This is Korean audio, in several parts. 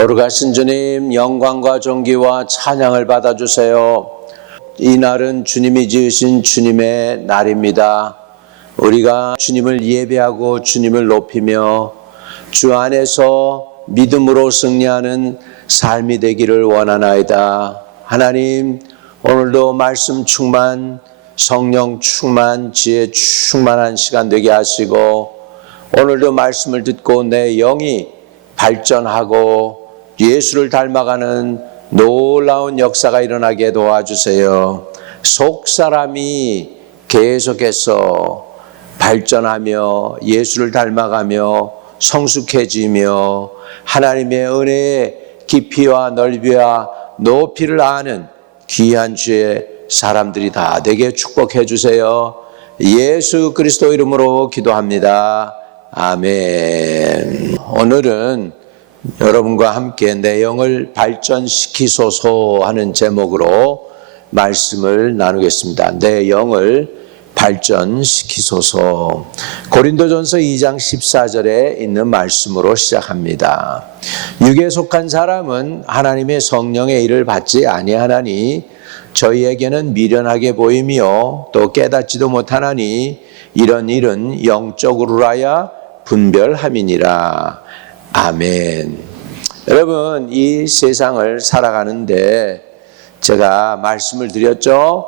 거룩하신 주님, 영광과 존귀와 찬양을 받아주세요. 이 날은 주님이 지으신 주님의 날입니다. 우리가 주님을 예배하고 주님을 높이며 주 안에서 믿음으로 승리하는 삶이 되기를 원하나이다. 하나님, 오늘도 말씀 충만, 성령 충만, 지혜 충만한 시간 되게 하시고, 오늘도 말씀을 듣고 내 영이 발전하고 예수를 닮아가는 놀라운 역사가 일어나게 도와주세요. 속사람이 계속해서 발전하며 예수를 닮아가며 성숙해지며 하나님의 은혜의 깊이와 넓이와 높이를 아는 귀한 주의 사람들이 다 되게 축복해 주세요. 예수 그리스도 이름으로 기도합니다. 아멘. 오늘은 여러분과 함께 내 영을 발전시키소서 하는 제목으로 말씀을 나누겠습니다. 내 영을 발전시키소서. 고린도전서 2장 14절에 있는 말씀으로 시작합니다. 육에 속한 사람은 하나님의 성령의 일을 받지 아니하나니 저희에게는 미련하게 보이며 또 깨닫지도 못하나니 이런 일은 영적으로라야 분별함이니라. 아멘. 여러분, 이 세상을 살아가는데 제가 말씀을 드렸죠.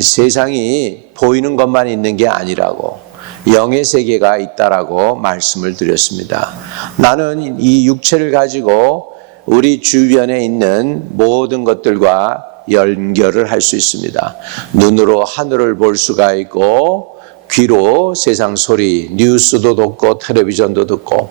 세상이 보이는 것만 있는 게 아니라고, 영의 세계가 있다라고 말씀을 드렸습니다. 나는 이 육체를 가지고 우리 주변에 있는 모든 것들과 연결을 할 수 있습니다. 눈으로 하늘을 볼 수가 있고, 귀로 세상 소리, 뉴스도 듣고 텔레비전도 듣고,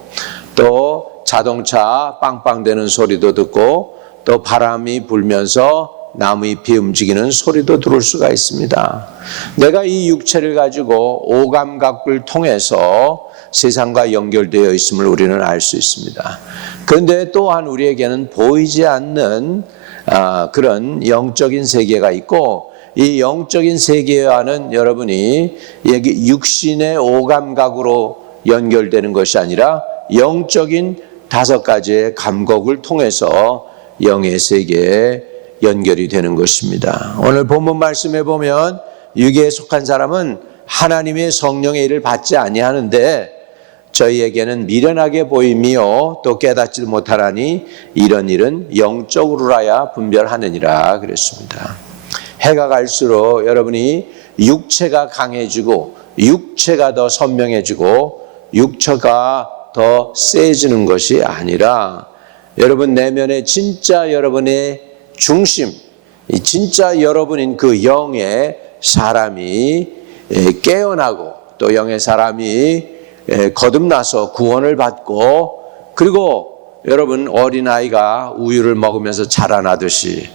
또 자동차 빵빵대는 소리도 듣고, 또 바람이 불면서 나무잎이 움직이는 소리도 들을 수가 있습니다. 내가 이 육체를 가지고 오감각을 통해서 세상과 연결되어 있음을 우리는 알 수 있습니다. 그런데 또한 우리에게는 보이지 않는 그런 영적인 세계가 있고, 이 영적인 세계와는 여러분이 여기 육신의 오감각으로 연결되는 것이 아니라 영적인 5가지의 감각을 통해서 영의 세계에 연결이 되는 것입니다. 오늘 본문 말씀에 보면 육에 속한 사람은 하나님의 성령의 일을 받지 아니하는데 저희에게는 미련하게 보이며 또 깨닫지도 못하나니 이런 일은 영적으로라야 분별하느니라 그랬습니다. 해가 갈수록 여러분이 육체가 강해지고 육체가 더 선명해지고 육체가 더 세지는 것이 아니라 여러분 내면의 진짜 여러분의 중심, 진짜 여러분인 그 영의 사람이 깨어나고 또 영의 사람이 거듭나서 구원을 받고, 그리고 여러분 어린아이가 우유를 먹으면서 자라나듯이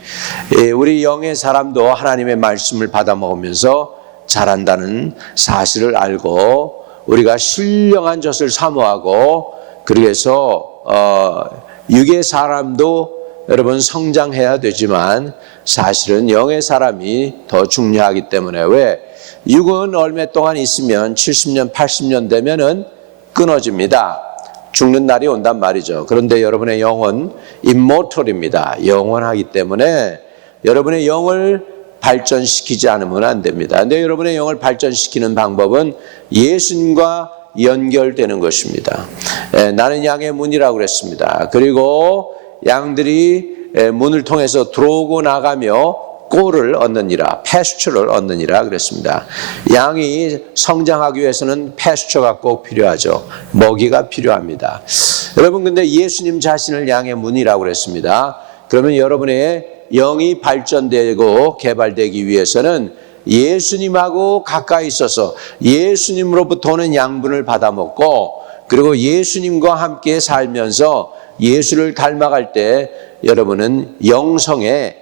우리 영의 사람도 하나님의 말씀을 받아 먹으면서 자란다는 사실을 알고 우리가 신령한 젖을 사모하고, 그래서 육의 사람도 여러분 성장해야 되지만 사실은 영의 사람이 더 중요하기 때문에, 왜? 육은 얼마 동안 있으면 70년, 80년 되면은 끊어집니다. 죽는 날이 온단 말이죠. 그런데 여러분의 영은 immortal입니다. 영원하기 때문에 여러분의 영을 발전시키지 않으면 안 됩니다. 근데 여러분의 영을 발전시키는 방법은 예수님과 연결되는 것입니다. 나는 양의 문이라고 그랬습니다. 그리고 양들이 문을 통해서 들어오고 나가며 꼴을 얻느니라, 패스처를 얻느니라 그랬습니다. 양이 성장하기 위해서는 패스처가 꼭 필요하죠. 먹이가 필요합니다. 여러분, 근데 예수님 자신을 양의 문이라고 그랬습니다. 그러면 여러분의 영이 발전되고 개발되기 위해서는 예수님하고 가까이 있어서 예수님으로부터 오는 양분을 받아 먹고, 그리고 예수님과 함께 살면서 예수를 닮아갈 때 여러분은 영성의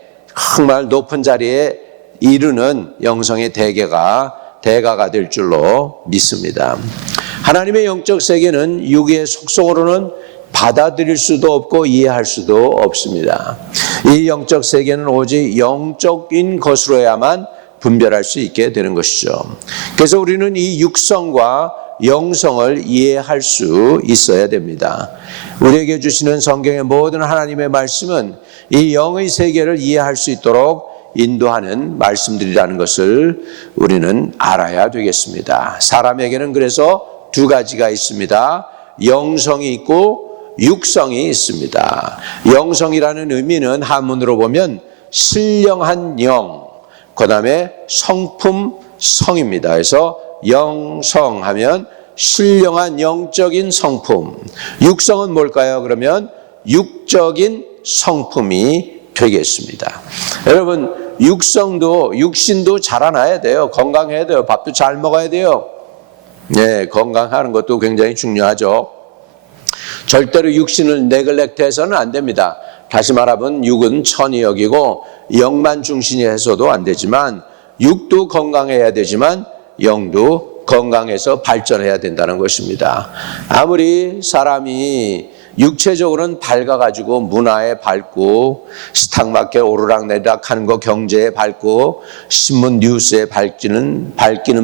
정말 높은 자리에 이르는 영성의 대가가 될 줄로 믿습니다. 하나님의 영적 세계는 육의 속성으로는 받아들일 수도 없고 이해할 수도 없습니다. 이 영적 세계는 오직 영적인 것으로야만 분별할 수 있게 되는 것이죠. 그래서 우리는 이 육성과 영성을 이해할 수 있어야 됩니다. 우리에게 주시는 성경의 모든 하나님의 말씀은 이 영의 세계를 이해할 수 있도록 인도하는 말씀들이라는 것을 우리는 알아야 되겠습니다. 사람에게는 그래서 두 가지가 있습니다. 영성이 있고 육성이 있습니다. 영성이라는 의미는 한문으로 보면 신령한 영, 그 다음에 성품 성입니다. 그래서 영성하면 신령한 영적인 성품. 육성은 뭘까요? 그러면 육적인 성품이 되겠습니다. 여러분, 육신도 자라나야 돼요. 건강해야 돼요. 밥도 잘 먹어야 돼요. 네, 건강하는 것도 굉장히 중요하죠. 절대로 육신을 네글렉트해서는 안 됩니다. 다시 말하면 육은 천이 여기고 영만 중심이 해서도 안 되지만 육도 건강해야 되지만 영도 건강해서 발전해야 된다는 것입니다. 아무리 사람이 육체적으로는 밝아가지고 문화에 밝고 스탁마켓 오르락내리락 하는 거 경제에 밝고 신문 뉴스에 밝기는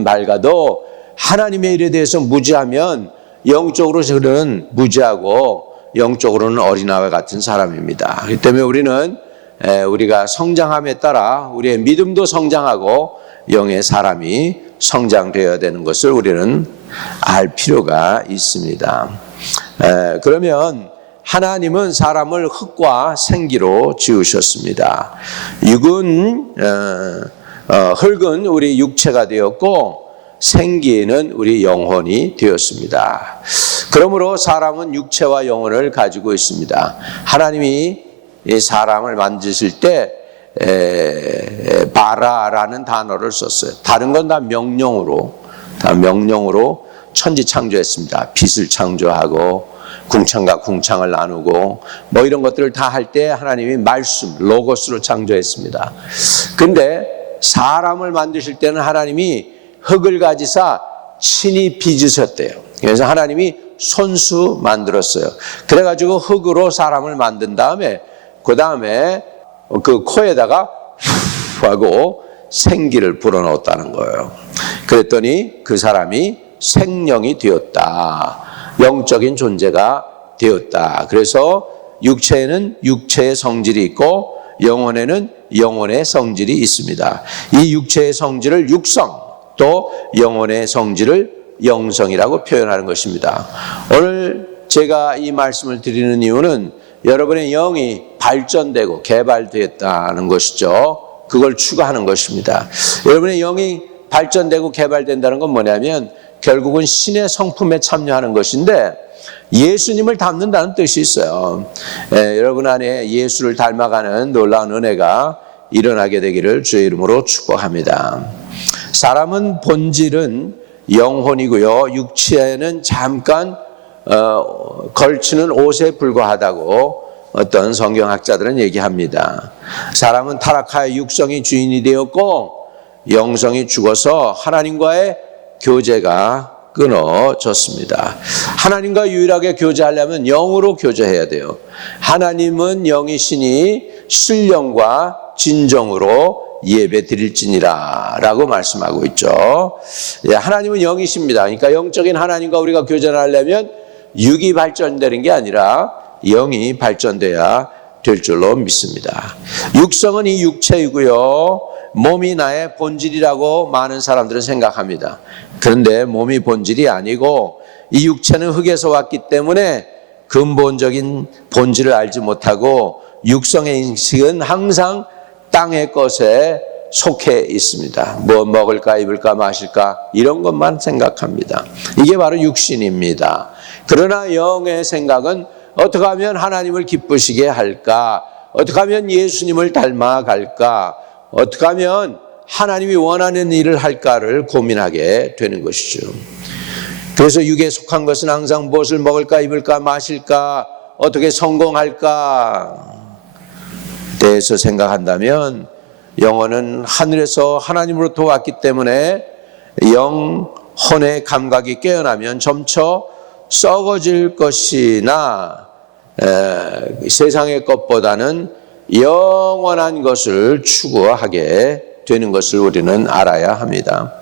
밝아도 하나님의 일에 대해서 무지하면 영적으로 저는 무지하고 영적으로는 어린아이와 같은 사람입니다. 그렇기 때문에 우리가 성장함에 따라 우리의 믿음도 성장하고 영의 사람이 성장되어야 되는 것을 우리는 알 필요가 있습니다. 그러면 하나님은 사람을 흙과 생기로 지으셨습니다. 흙은 우리 육체가 되었고 생기는 우리 영혼이 되었습니다. 그러므로 사람은 육체와 영혼을 가지고 있습니다. 하나님이 이 사람을 만드실 때 바라라는 단어를 썼어요. 다른 건 다 명령으로 천지 창조했습니다. 빛을 창조하고 궁창과 궁창을 나누고 뭐 이런 것들을 다 할 때 하나님이 말씀, 로고스로 창조했습니다. 근데 사람을 만드실 때는 하나님이 흙을 가지사 친히 빚으셨대요. 그래서 하나님이 손수 만들었어요. 그래가지고 흙으로 사람을 만든 다음에 그 다음에 그 코에다가 후 하고 생기를 불어넣었다는 거예요. 그랬더니 그 사람이 생명이 되었다. 영적인 존재가 되었다. 그래서 육체에는 육체의 성질이 있고 영혼에는 영혼의 성질이 있습니다. 이 육체의 성질을 육성, 또 영혼의 성질을 영성이라고 표현하는 것입니다. 오늘 제가 이 말씀을 드리는 이유는 여러분의 영이 발전되고 개발되었다는 것이죠. 그걸 추구하는 것입니다. 여러분의 영이 발전되고 개발된다는 건 뭐냐면 결국은 신의 성품에 참여하는 것인데 예수님을 닮는다는 뜻이 있어요. 여러분 안에 예수를 닮아가는 놀라운 은혜가 일어나게 되기를 주의 이름으로 축복합니다. 사람은 본질은 영혼이고요. 육체는 잠깐 걸치는 옷에 불과하다고 어떤 성경학자들은 얘기합니다. 사람은 타락하여 육성이 주인이 되었고 영성이 죽어서 하나님과의 교제가 끊어졌습니다. 하나님과 유일하게 교제하려면 영으로 교제해야 돼요. 하나님은 영이시니 신령과 진정으로 예배 드릴지니라 라고 말씀하고 있죠. 하나님은 영이십니다. 그러니까 영적인 하나님과 우리가 교제를 하려면 육이 발전되는 게 아니라 영이 발전돼야 될 줄로 믿습니다. 육성은 이 육체이고요. 몸이 나의 본질이라고 많은 사람들은 생각합니다. 그런데 몸이 본질이 아니고 이 육체는 흙에서 왔기 때문에 근본적인 본질을 알지 못하고 육성의 인식은 항상 땅의 것에 속해 있습니다. 뭐 먹을까 입을까 마실까 이런 것만 생각합니다. 이게 바로 육신입니다. 그러나 영의 생각은 어떻게 하면 하나님을 기쁘시게 할까? 어떻게 하면 예수님을 닮아갈까? 어떻게 하면 하나님이 원하는 일을 할까를 고민하게 되는 것이죠. 그래서 육에 속한 것은 항상 무엇을 먹을까 입을까 마실까 어떻게 성공할까 대해서 생각한다면 영혼은 하늘에서 하나님으로부터 왔기 때문에 영혼의 감각이 깨어나면 점차 썩어질 것이나 세상의 것보다는 영원한 것을 추구하게 되는 것을 우리는 알아야 합니다.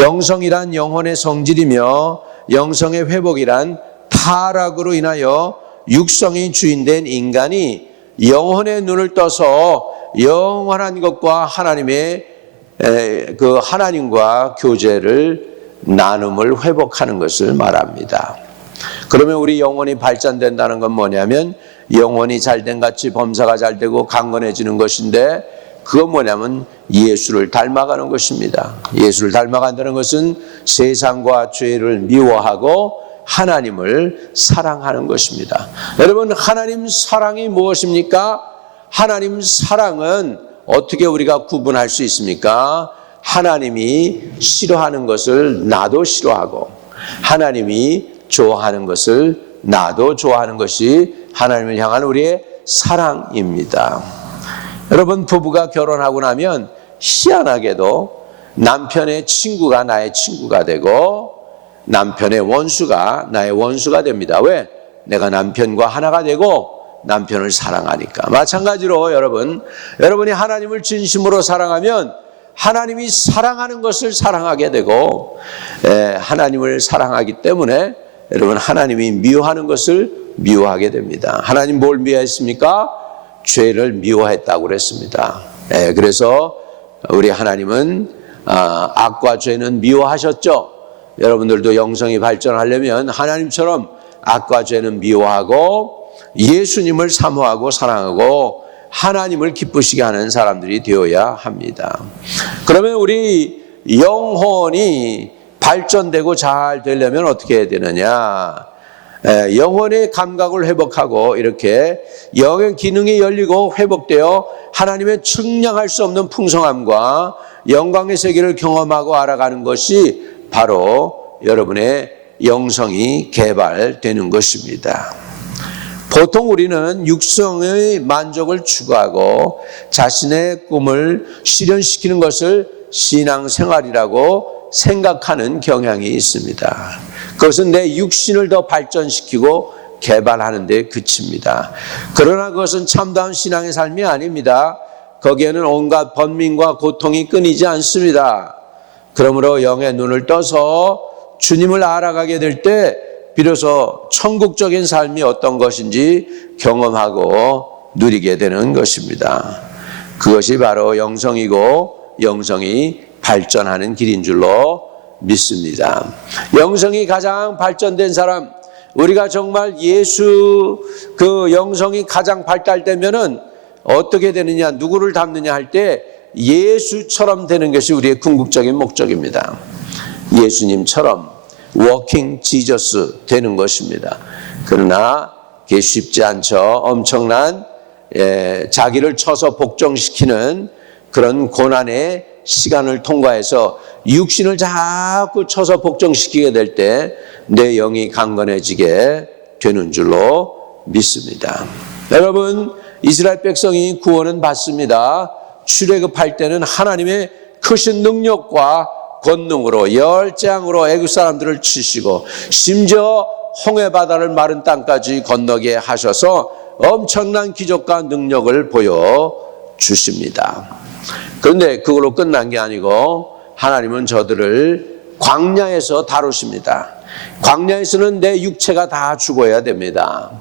영성이란 영혼의 성질이며 영성의 회복이란 타락으로 인하여 육성이 주인된 인간이 영혼의 눈을 떠서 영원한 것과 하나님의 그 하나님과 교제를 나눔을 회복하는 것을 말합니다. 그러면 우리 영혼이 발전된다는 건 뭐냐면 영혼이 잘된 같이 범사가 잘되고 강건해지는 것인데 그건 뭐냐면 예수를 닮아가는 것입니다. 예수를 닮아간다는 것은 세상과 죄를 미워하고 하나님을 사랑하는 것입니다. 여러분, 하나님 사랑이 무엇입니까? 하나님 사랑은 어떻게 우리가 구분할 수 있습니까? 하나님이 싫어하는 것을 나도 싫어하고 하나님이 좋아하는 것을 나도 좋아하는 것이 하나님을 향한 우리의 사랑입니다. 여러분, 부부가 결혼하고 나면 희한하게도 남편의 친구가 나의 친구가 되고 남편의 원수가 나의 원수가 됩니다. 왜? 내가 남편과 하나가 되고 남편을 사랑하니까. 마찬가지로 여러분이 하나님을 진심으로 사랑하면 하나님이 사랑하는 것을 사랑하게 되고 하나님을 사랑하기 때문에 여러분 하나님이 미워하는 것을 미워하게 됩니다. 하나님 뭘 미워했습니까? 죄를 미워했다고 그랬습니다. 그래서 우리 하나님은 악과 죄는 미워하셨죠. 여러분들도 영성이 발전하려면 하나님처럼 악과 죄는 미워하고 예수님을 사모하고 사랑하고 하나님을 기쁘시게 하는 사람들이 되어야 합니다. 그러면 우리 영혼이 발전되고 잘 되려면 어떻게 해야 되느냐? 영혼의 감각을 회복하고 이렇게 영의 기능이 열리고 회복되어 하나님의 측량할 수 없는 풍성함과 영광의 세계를 경험하고 알아가는 것이 바로 여러분의 영성이 개발되는 것입니다. 보통 우리는 육성의 만족을 추구하고 자신의 꿈을 실현시키는 것을 신앙생활이라고 생각하는 경향이 있습니다. 그것은 내 육신을 더 발전시키고 개발하는 데 그칩니다. 그러나 그것은 참다운 신앙의 삶이 아닙니다. 거기에는 온갖 번민과 고통이 끊이지 않습니다. 그러므로 영의 눈을 떠서 주님을 알아가게 될 때 비로소 천국적인 삶이 어떤 것인지 경험하고 누리게 되는 것입니다. 그것이 바로 영성이고 영성이 발전하는 길인 줄로 믿습니다. 영성이 가장 발전된 사람, 우리가 정말 예수 그 영성이 가장 발달되면은 어떻게 되느냐, 누구를 닮느냐 할 때 예수처럼 되는 것이 우리의 궁극적인 목적입니다. 예수님처럼 워킹 지저스 되는 것입니다. 그러나 그게 쉽지 않죠. 엄청난 자기를 쳐서 복종시키는 그런 고난의 시간을 통과해서 육신을 자꾸 쳐서 복종시키게 될 때 내 영이 강건해지게 되는 줄로 믿습니다. 여러분, 이스라엘 백성이 구원은 받습니다. 출애굽할 때는 하나님의 크신 능력과 권능으로 열재앙으로 애굽 사람들을 치시고 심지어 홍해 바다를 마른 땅까지 건너게 하셔서 엄청난 기적과 능력을 보여주십니다. 그런데 그걸로 끝난 게 아니고 하나님은 저들을 광야에서 다루십니다. 광야에서는 내 육체가 다 죽어야 됩니다.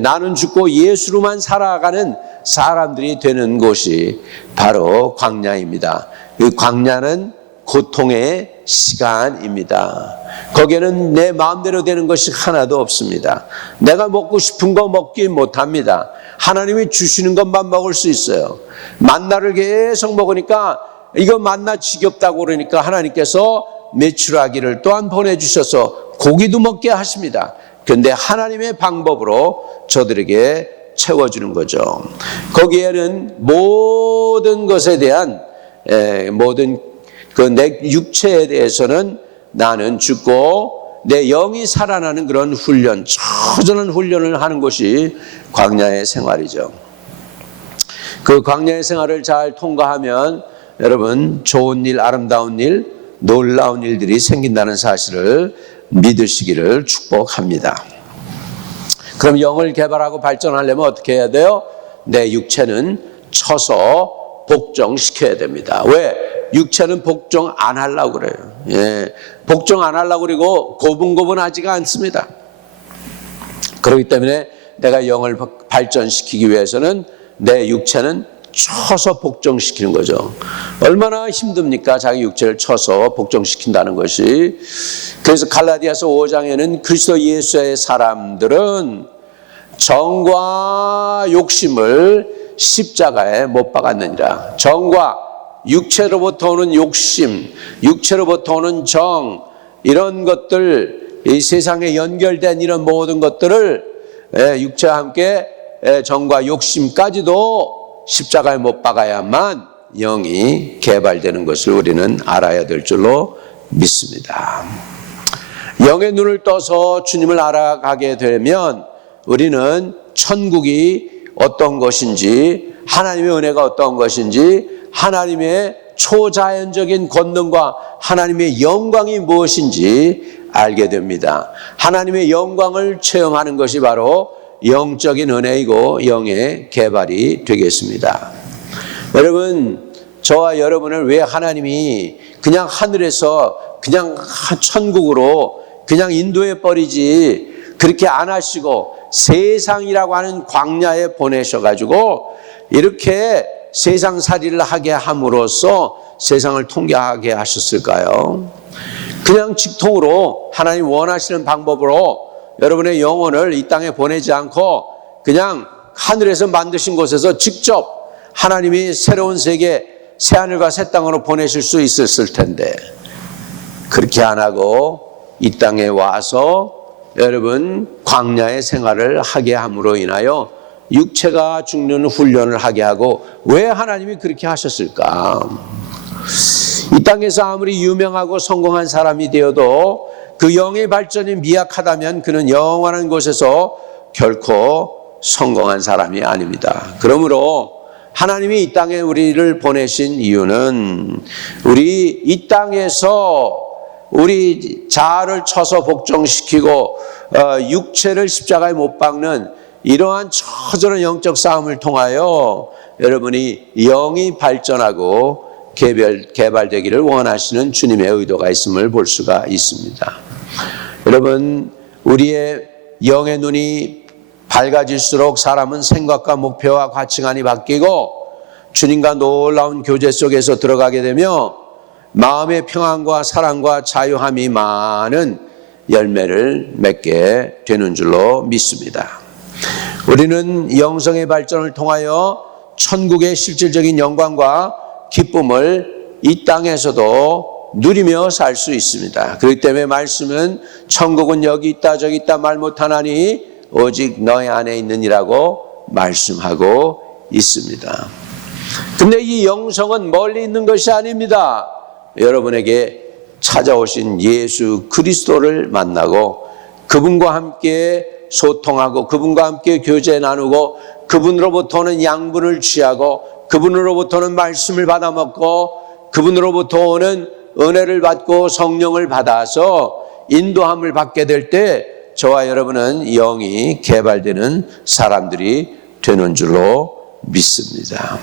나는 죽고 예수로만 살아가는 사람들이 되는 곳이 바로 광야입니다. 이 광야는 고통의 시간입니다. 거기에는 내 마음대로 되는 것이 하나도 없습니다. 내가 먹고 싶은 거 먹지 못합니다. 하나님이 주시는 것만 먹을 수 있어요. 만나를 계속 먹으니까 이거 만나 지겹다고 그러니까 하나님께서 메추라기를 또한 보내주셔서 고기도 먹게 하십니다. 그런데 하나님의 방법으로 저들에게 채워주는 거죠. 거기에는 모든 것에 대한 모든 그 내 육체에 대해서는 나는 죽고 내 영이 살아나는 그런 훈련, 처절한 훈련을 하는 것이 광야의 생활이죠. 그 광야의 생활을 잘 통과하면 여러분 좋은 일, 아름다운 일, 놀라운 일들이 생긴다는 사실을 믿으시기를 축복합니다. 그럼 영을 개발하고 발전하려면 어떻게 해야 돼요? 내 육체는 쳐서 복종시켜야 됩니다. 왜? 육체는 복종 안 하려고 그래요. 복종 안 하려고 그러고 고분고분하지가 않습니다. 그렇기 때문에 내가 영을 발전시키기 위해서는 내 육체는 쳐서 복종시키는 거죠. 얼마나 힘듭니까? 자기 육체를 쳐서 복종시킨다는 것이. 그래서 갈라디아서 5장에는 그리스도 예수의 사람들은 정과 욕심을 십자가에 못 박았느니라. 정과 육체로부터 오는 욕심, 육체로부터 오는 정, 이런 것들, 이 세상에 연결된 이런 모든 것들을 육체와 함께 정과 욕심까지도 십자가에 못 박아야만 영이 개발되는 것을 우리는 알아야 될 줄로 믿습니다. 영의 눈을 떠서 주님을 알아가게 되면 우리는 천국이 어떤 것인지, 하나님의 은혜가 어떤 것인지, 하나님의 초자연적인 권능과 하나님의 영광이 무엇인지 알게 됩니다. 하나님의 영광을 체험하는 것이 바로 영적인 은혜이고 영의 개발이 되겠습니다. 여러분, 저와 여러분을 왜 하나님이 그냥 하늘에서 그냥 천국으로 그냥 인도해 버리지 그렇게 안 하시고 세상이라고 하는 광야에 보내셔가지고 이렇게 세상살이를 하게 함으로써 세상을 통과하게 하셨을까요? 그냥 직통으로 하나님 원하시는 방법으로 여러분의 영혼을 이 땅에 보내지 않고 그냥 하늘에서 만드신 곳에서 직접 하나님이 새로운 세계, 새하늘과 새 땅으로 보내실 수 있었을 텐데 그렇게 안 하고 이 땅에 와서 여러분 광야의 생활을 하게 함으로 인하여 육체가 죽는 훈련을 하게 하고 왜 하나님이 그렇게 하셨을까? 이 땅에서 아무리 유명하고 성공한 사람이 되어도 그 영의 발전이 미약하다면 그는 영원한 곳에서 결코 성공한 사람이 아닙니다. 그러므로 하나님이 이 땅에 우리를 보내신 이유는 우리 이 땅에서 우리 자아를 쳐서 복종시키고 육체를 십자가에 못 박는 이러한 처절한 영적 싸움을 통하여 여러분이 영이 발전하고 개발되기를 원하시는 주님의 의도가 있음을 볼 수가 있습니다. 여러분, 우리의 영의 눈이 밝아질수록 사람은 생각과 목표와 가치관이 바뀌고 주님과 놀라운 교제 속에서 들어가게 되며 마음의 평안과 사랑과 자유함이 많은 열매를 맺게 되는 줄로 믿습니다. 우리는 영성의 발전을 통하여 천국의 실질적인 영광과 기쁨을 이 땅에서도 누리며 살 수 있습니다. 그렇기 때문에 말씀은 천국은 여기 있다 저기 있다 말 못하나니 오직 너희 안에 있느니라고 말씀하고 있습니다. 근데 이 영성은 멀리 있는 것이 아닙니다. 여러분에게 찾아오신 예수 그리스도를 만나고 그분과 함께 소통하고 그분과 함께 교제 나누고 그분으로부터는 양분을 취하고 그분으로부터는 말씀을 받아 먹고 그분으로부터 오는 은혜를 받고 성령을 받아서 인도함을 받게 될 때 저와 여러분은 영이 개발되는 사람들이 되는 줄로 믿습니다.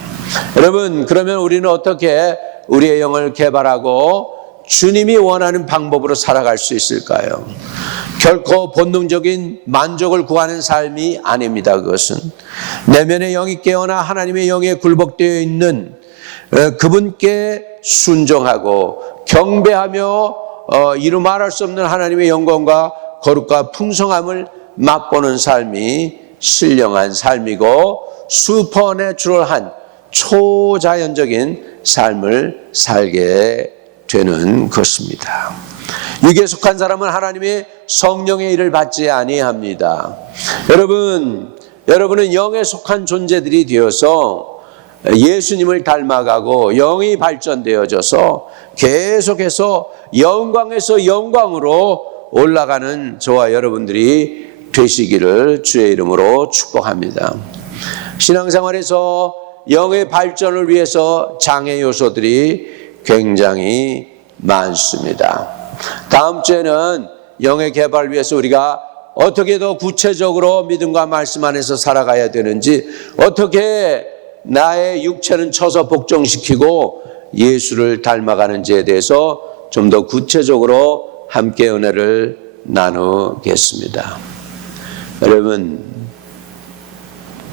여러분, 그러면 우리는 어떻게 우리의 영을 개발하고 주님이 원하는 방법으로 살아갈 수 있을까요? 결코 본능적인 만족을 구하는 삶이 아닙니다. 그것은 내면의 영이 깨어나 하나님의 영에 굴복되어 있는 그분께 순종하고 경배하며 이루 말할 수 없는 하나님의 영광과 거룩과 풍성함을 맛보는 삶이 신령한 삶이고 슈퍼내추럴한 초자연적인 삶을 살게 되는 것입니다. 육에 속한 사람은 하나님의 성령의 일을 받지 아니합니다. 여러분은 영에 속한 존재들이 되어서 예수님을 닮아가고 영이 발전되어져서 계속해서 영광에서 영광으로 올라가는 저와 여러분들이 되시기를 주의 이름으로 축복합니다. 신앙생활에서 영의 발전을 위해서 장애 요소들이 굉장히 많습니다. 다음 주에는 영의 개발을 위해서 우리가 어떻게 더 구체적으로 믿음과 말씀 안에서 살아가야 되는지, 어떻게 나의 육체는 쳐서 복종시키고 예수를 닮아가는지에 대해서 좀 더 구체적으로 함께 은혜를 나누겠습니다. 여러분,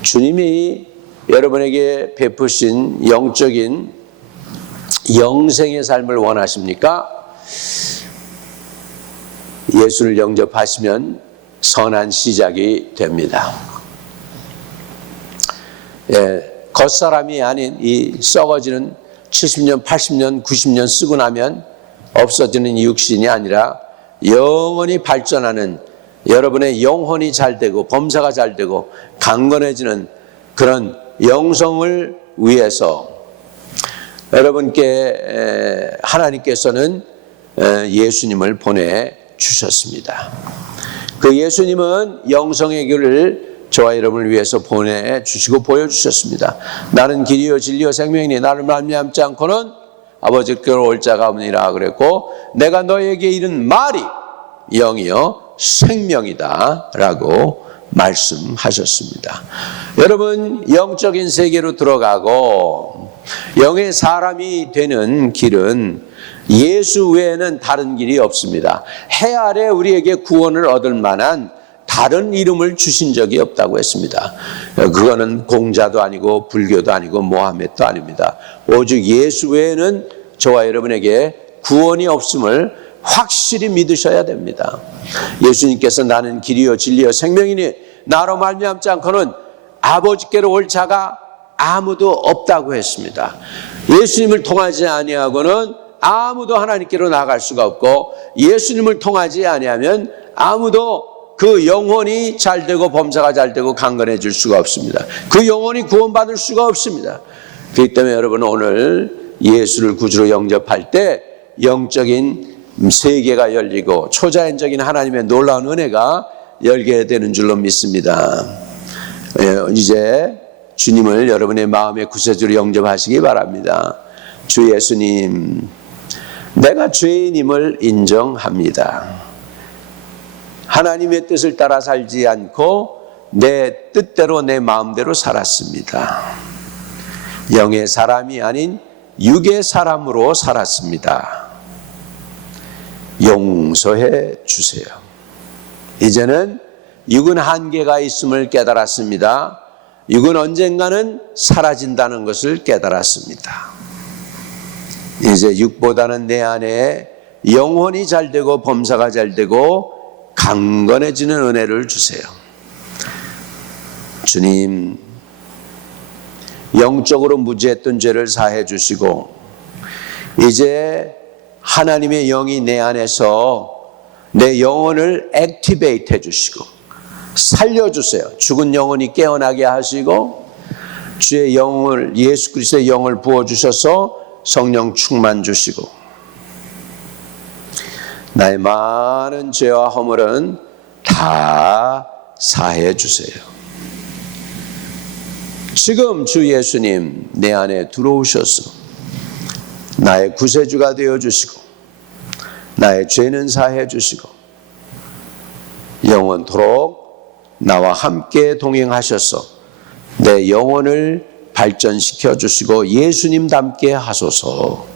주님이 여러분에게 베푸신 영적인 영생의 삶을 원하십니까? 예수를 영접하시면 선한 시작이 됩니다. 겉사람이 아닌 이 썩어지는 70년, 80년, 90년 쓰고 나면 없어지는 육신이 아니라 영원히 발전하는, 여러분의 영혼이 잘 되고 범사가 잘 되고 강건해지는 그런 영성을 위해서 여러분께 하나님께서는 예수님을 보내주셨습니다. 그 예수님은 영성의 길을 저와 여러분을 위해서 보내주시고 보여주셨습니다. 나는 길이요 진리요 생명이니 나를 말미암지 않고는 아버지께로 올 자가 없느니라 그랬고, 내가 너에게 이른 말이 영이요 생명이다 라고 말씀하셨습니다. 여러분, 영적인 세계로 들어가고 영의 사람이 되는 길은 예수 외에는 다른 길이 없습니다. 해 아래 우리에게 구원을 얻을 만한 다른 이름을 주신 적이 없다고 했습니다. 그거는 공자도 아니고 불교도 아니고 모하메도 아닙니다. 오직 예수 외에는 저와 여러분에게 구원이 없음을 확실히 믿으셔야 됩니다. 예수님께서 나는 길이요 진리요 생명이니 나로 말미암지 않고는 아버지께로 올 자가 아무도 없다고 했습니다. 예수님을 통하지 아니하고는 아무도 하나님께로 나갈 수가 없고, 예수님을 통하지 아니하면 아무도 그 영혼이 잘 되고 범사가 잘 되고 강건해질 수가 없습니다. 그 영혼이 구원받을 수가 없습니다. 그렇기 때문에 여러분, 오늘 예수를 구주로 영접할 때 영적인 세계가 열리고 초자연적인 하나님의 놀라운 은혜가 열게 되는 줄로 믿습니다. 이제 주님을 여러분의 마음의 구세주로 영접하시기 바랍니다. 주 예수님, 내가 죄인임을 인정합니다. 하나님의 뜻을 따라 살지 않고 내 뜻대로 내 마음대로 살았습니다. 영의 사람이 아닌 육의 사람으로 살았습니다. 용서해 주세요. 이제는 육은 한계가 있음을 깨달았습니다. 육은 언젠가는 사라진다는 것을 깨달았습니다. 이제 육보다는 내 안에 영혼이 잘 되고 범사가 잘 되고 강건해지는 은혜를 주세요. 주님, 영적으로 무지했던 죄를 사해 주시고 이제 하나님의 영이 내 안에서 내 영혼을 액티베이트 해주시고 살려주세요. 죽은 영혼이 깨어나게 하시고 주의 영을, 예수 그리스도의 영을 부어주셔서 성령 충만 주시고 나의 많은 죄와 허물은 다 사해 주세요. 지금 주 예수님 내 안에 들어오셔서 나의 구세주가 되어주시고 나의 죄는 사해 주시고 영원토록 나와 함께 동행하셔서 내 영혼을 발전시켜 주시고 예수님답게 하소서.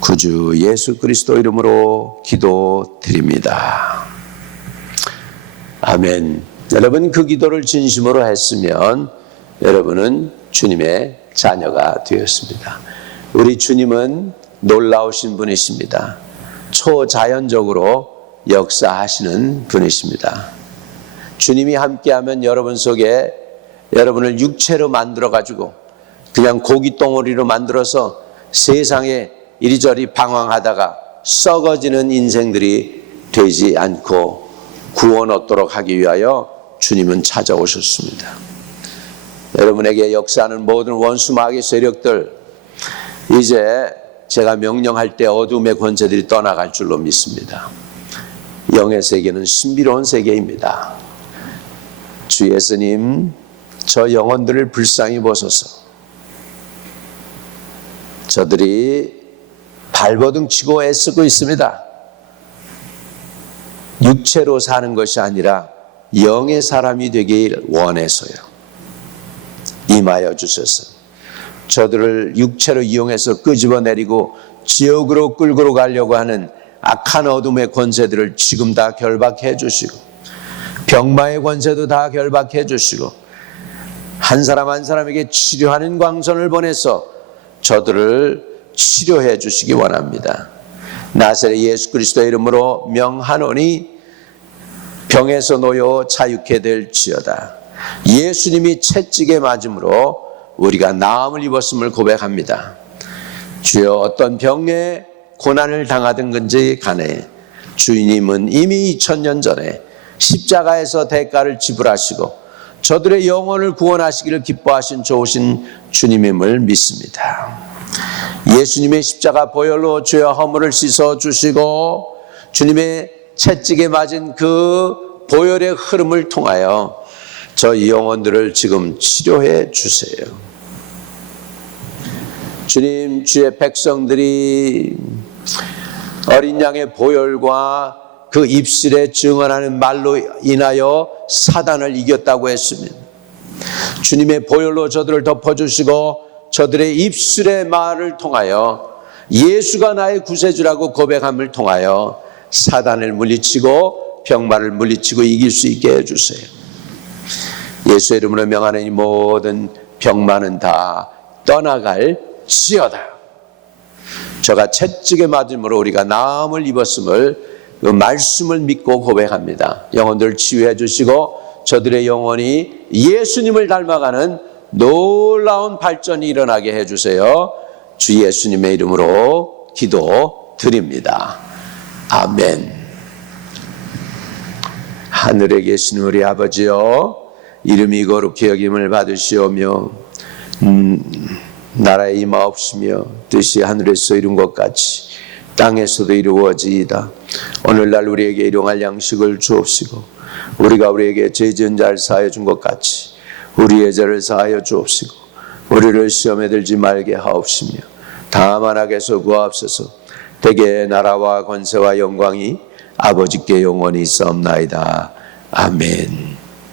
구주 예수 그리스도 이름으로 기도드립니다. 아멘. 여러분, 그 기도를 진심으로 했으면 여러분은 주님의 자녀가 되었습니다. 우리 주님은 놀라우신 분이십니다. 초자연적으로 역사하시는 분이십니다. 주님이 함께하면 여러분 속에 여러분을 육체로 만들어가지고 그냥 고기 덩어리로 만들어서 세상에 이리저리 방황하다가 썩어지는 인생들이 되지 않고 구원 얻도록 하기 위하여 주님은 찾아오셨습니다. 여러분에게 역사하는 모든 원수 마귀의 세력들, 이제 제가 명령할 때 어둠의 권세들이 떠나갈 줄로 믿습니다. 영의 세계는 신비로운 세계입니다. 주 예수님, 저 영혼들을 불쌍히 보소서. 저들이 발버둥 치고 애쓰고 있습니다. 육체로 사는 것이 아니라 영의 사람이 되길 원해서요. 임하여 주셔서 저들을 육체로 이용해서 끄집어내리고 지옥으로 끌고 가려고 하는 악한 어둠의 권세들을 지금 다 결박해 주시고 병마의 권세도 다 결박해 주시고 한 사람 한 사람에게 치료하는 광선을 보내서 저들을 치료해 주시기 원합니다. 나사렛 예수 그리스도의 이름으로 명하노니 병에서 놓여 자유케 될지어다. 예수님이 채찍에 맞음으로 우리가 나음을 입었음을 고백합니다. 주여 어떤 병에 고난을 당하던 건지 간에 주님은 이미 2000년 전에 십자가에서 대가를 지불하시고 저들의 영혼을 구원하시기를 기뻐하신 좋으신 주님임을 믿습니다. 예수님의 십자가 보혈로 주여 허물을 씻어 주시고 주님의 채찍에 맞은 그 보혈의 흐름을 통하여 저 영혼들을 지금 치료해 주세요. 주님, 주의 백성들이 어린 양의 보혈과 그 입술에 증언하는 말로 인하여 사단을 이겼다고 했습니다. 주님의 보혈로 저들을 덮어주시고 저들의 입술의 말을 통하여 예수가 나의 구세주라고 고백함을 통하여 사단을 물리치고 병마를 물리치고 이길 수 있게 해주세요. 예수의 이름으로 명하는 이 모든 병마는 다 떠나갈지어다. 저가 채찍에 맞음으로 우리가 나음을 입었음을 그 말씀을 믿고 고백합니다. 영혼들을 치유해 주시고 저들의 영혼이 예수님을 닮아가는 놀라운 발전이 일어나게 해주세요. 주 예수님의 이름으로 기도드립니다. 아멘. 하늘에 계신 우리 아버지여, 이름이 거룩히 여김을 받으시오며 나라에 임하옵시며 뜻이 하늘에서 이룬 것 같이 땅에서도 이루어지이다. 오늘날 우리에게 일용할 양식을 주옵시고 우리가 우리에게 죄 지은 자를 사하여 준 것 같이 우리의 죄를 사하여 주옵시고 우리를 시험에 들지 말게 하옵시며 다만 악에서 구하옵소서. 대개 나라와 권세와 영광이 아버지께 영원히 있사옵나이다. 아멘.